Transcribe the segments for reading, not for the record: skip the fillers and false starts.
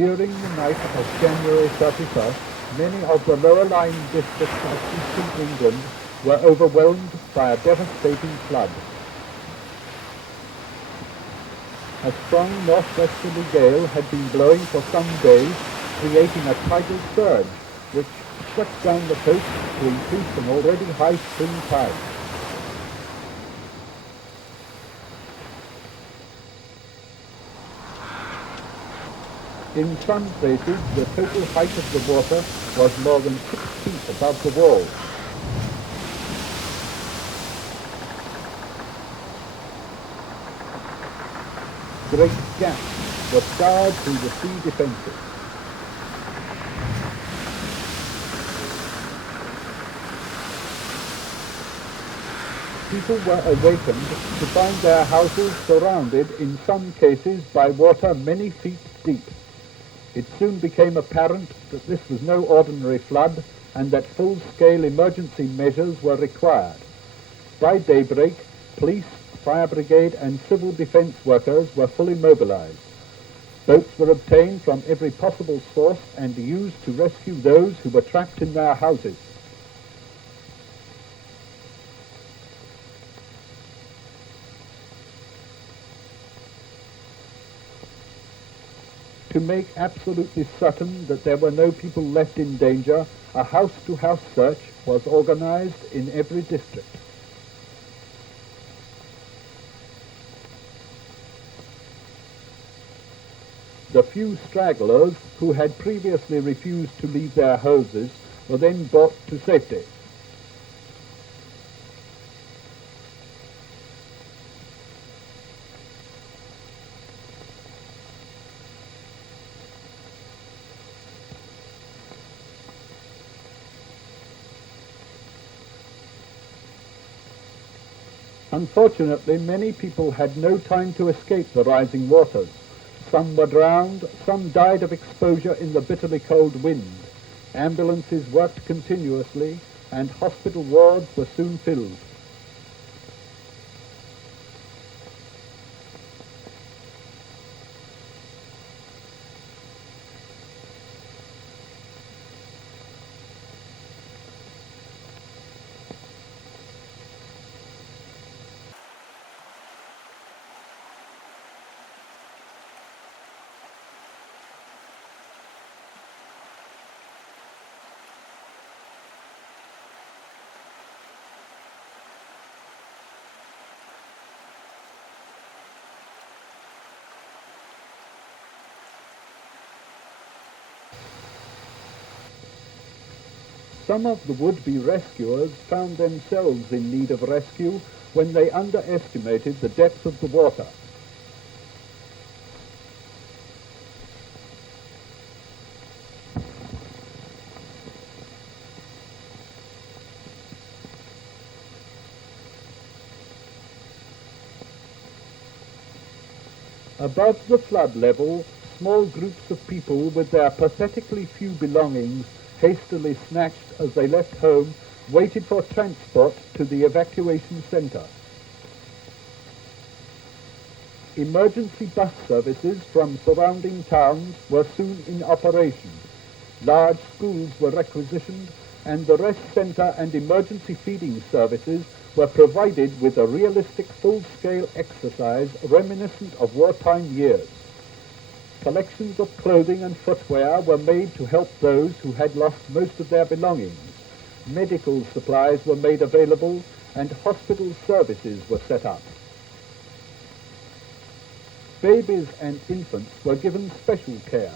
During the night of January 31st, many of the lower-lying districts of eastern England were overwhelmed by a devastating flood. A strong northwesterly gale had been blowing for some days, creating a tidal surge, which swept down the coast to increase an already high spring tide. In some places, the total height of the water was more than 6 feet above the wall. Great gaps were scarred through the sea defences. People were awakened to find their houses surrounded in some cases by water many feet deep. It soon became apparent that this was no ordinary flood and that full-scale emergency measures were required. By daybreak, police, fire brigade and civil defence workers were fully mobilised. Boats were obtained from every possible source and used to rescue those who were trapped in their houses. To make absolutely certain that there were no people left in danger, a house-to-house search was organised in every district. The few stragglers who had previously refused to leave their houses were then brought to safety. Unfortunately, many people had no time to escape the rising waters. Some were drowned, some died of exposure in the bitterly cold wind. Ambulances worked continuously, and hospital wards were soon filled. Some of the would-be rescuers found themselves in need of rescue when they underestimated the depth of the water. Above the flood level, small groups of people with their pathetically few belongings hastily snatched as they left home, waited for transport to the evacuation centre. Emergency bus services from surrounding towns were soon in operation. Large schools were requisitioned, and the rest centre and emergency feeding services were provided with a realistic full-scale exercise reminiscent of wartime years. Collections of clothing and footwear were made to help those who had lost most of their belongings. Medical supplies were made available, and hospital services were set up. Babies and infants were given special care.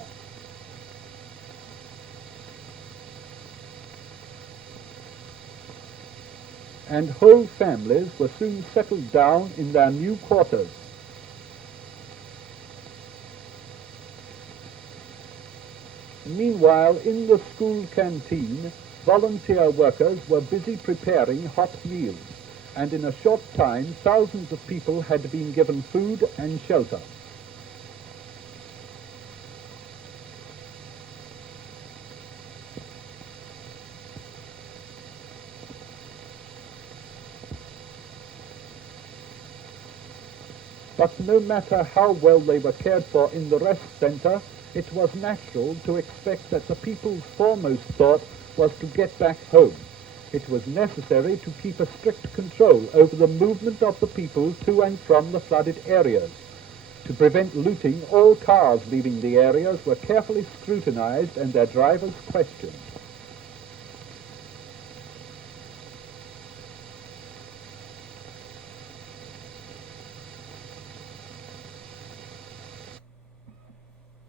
And whole families were soon settled down in their new quarters. Meanwhile, in the school canteen, volunteer workers were busy preparing hot meals, and in a short time, thousands of people had been given food and shelter. But no matter how well they were cared for in the rest centre, it was natural to expect that the people's foremost thought was to get back home. It was necessary to keep a strict control over the movement of the people to and from the flooded areas. To prevent looting, all cars leaving the areas were carefully scrutinized and their drivers questioned.